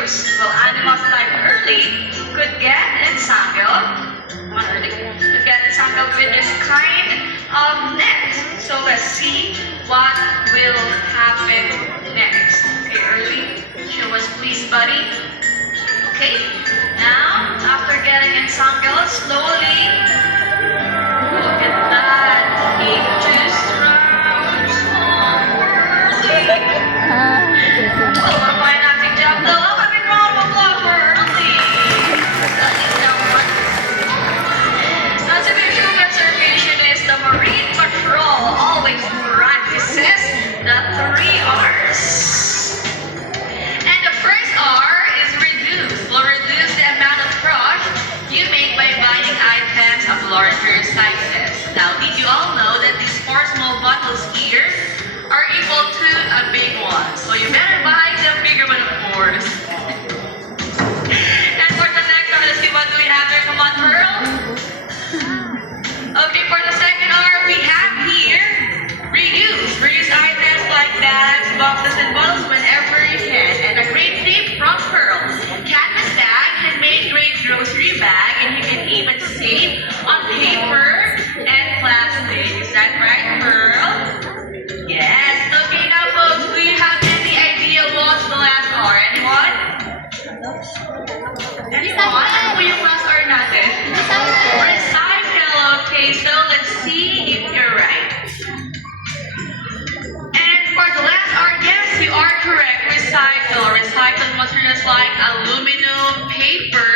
Bruce. Well, animals like early could get entangled. Could get entangled with this kind of net. So let's see what will happen next. Okay, early, show us please, buddy. Okay, now after getting entangled, slowly, look at that, he just rounds early. Oh, what a fine acting job though. Having round of applause for early. That is number. Now to be sure conservation is the Marine Patrol always practices the 3 R's. And the first R is reduce. Will reduce the amount of trash you make by buying items of larger sizes. Now, did you all know that these 4 small bottles here are equal to a big one? So you better buy the bigger one, of course. And for the next one, let's see what do we have there. Come on, Pearl. Okay, for the second R, we have here reuse. Reuse items like bags, boxes, and bottles whenever you can. And a great tip from Pearl. Canvas bag can make great grocery bag, and you can even save on paper and plastic. Is that right, Pearl? Yes. Okay, now folks, do you have any idea what's the last R? Anyone? Anyone? Ano po yung last R natin? Recycle. Okay, so let's see if you're right. And for the last R, yes, you are correct. Recycle. Recycled materials like aluminum, paper,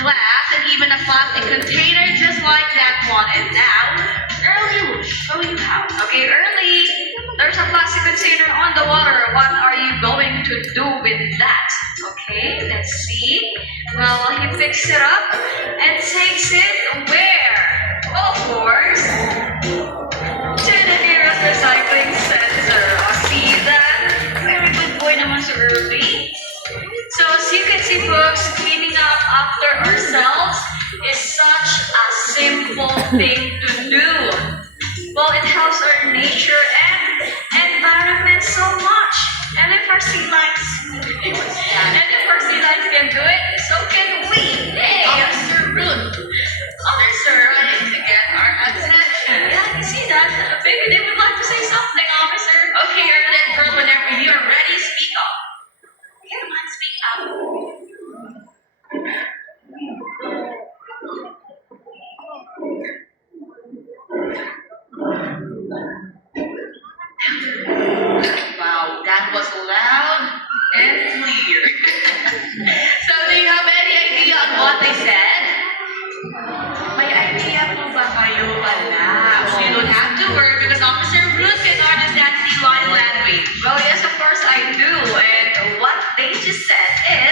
glass, and even a plastic container just like that one. And now, Early will show you how. Okay, Early, there's a plastic container on the water. What are you going to do with that? Okay, let's see. Well, he picks it up and takes it where? Well, of course, to the nearest recycling center. See that? Very good boy naman si Early. So as you can see, folks, cleaning up after ourselves is such a simple thing to do. Well, it helps our nature and environment so much. And if our sea lions can do it, so can we. Hey, Officer Ruth. Officer, running to get our attention. Yeah, you see that? Maybe they would like to say something, officer. Okay, Early and Pearl, whenever you are ready, speak up. Okay, come on, speak up. Wow, that was loud and clear. So, do you have any idea on what they said? May idea po ba kayo? Wala. So, you don't have to worry because Officer Ruth can understand sea lion language. Well, yes, of course I do. And what they just said is,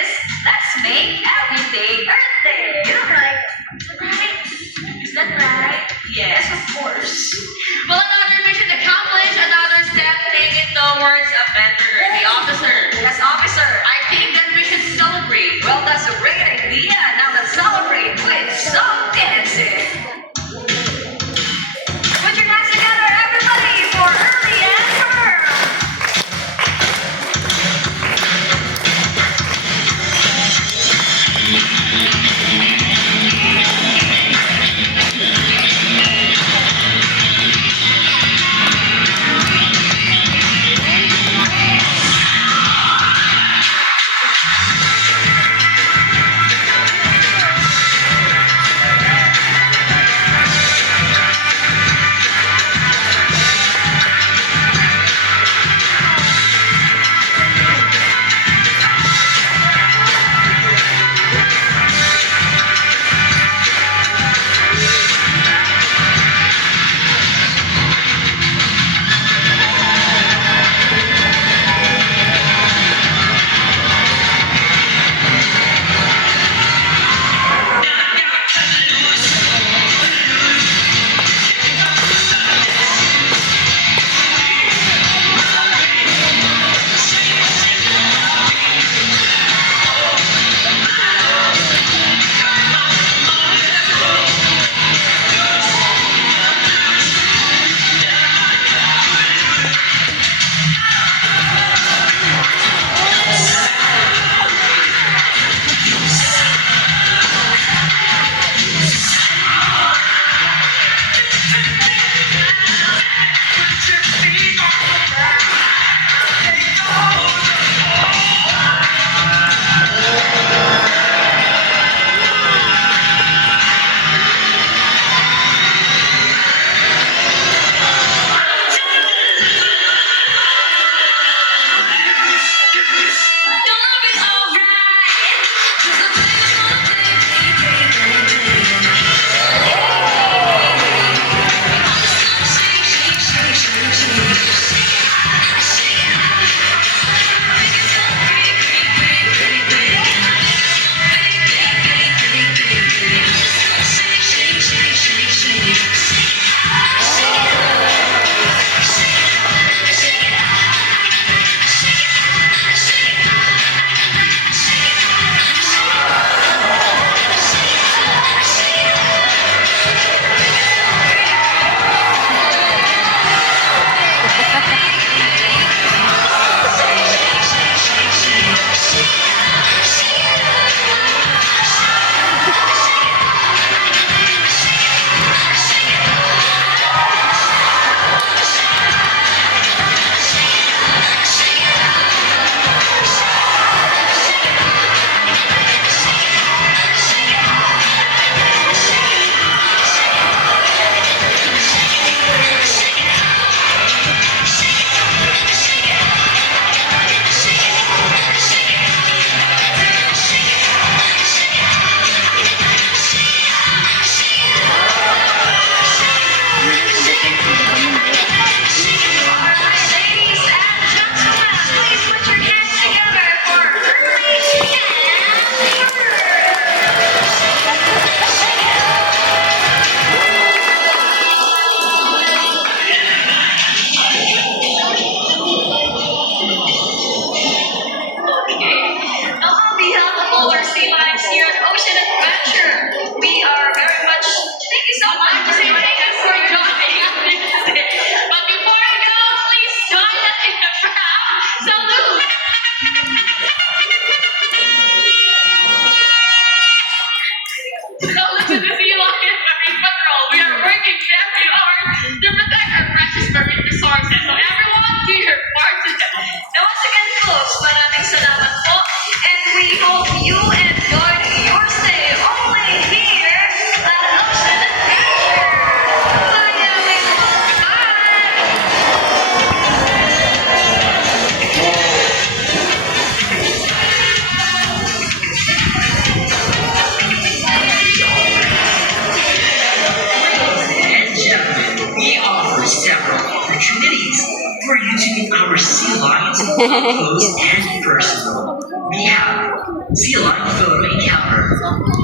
we're using our sea lines close and personal. We have sea line photo encounter.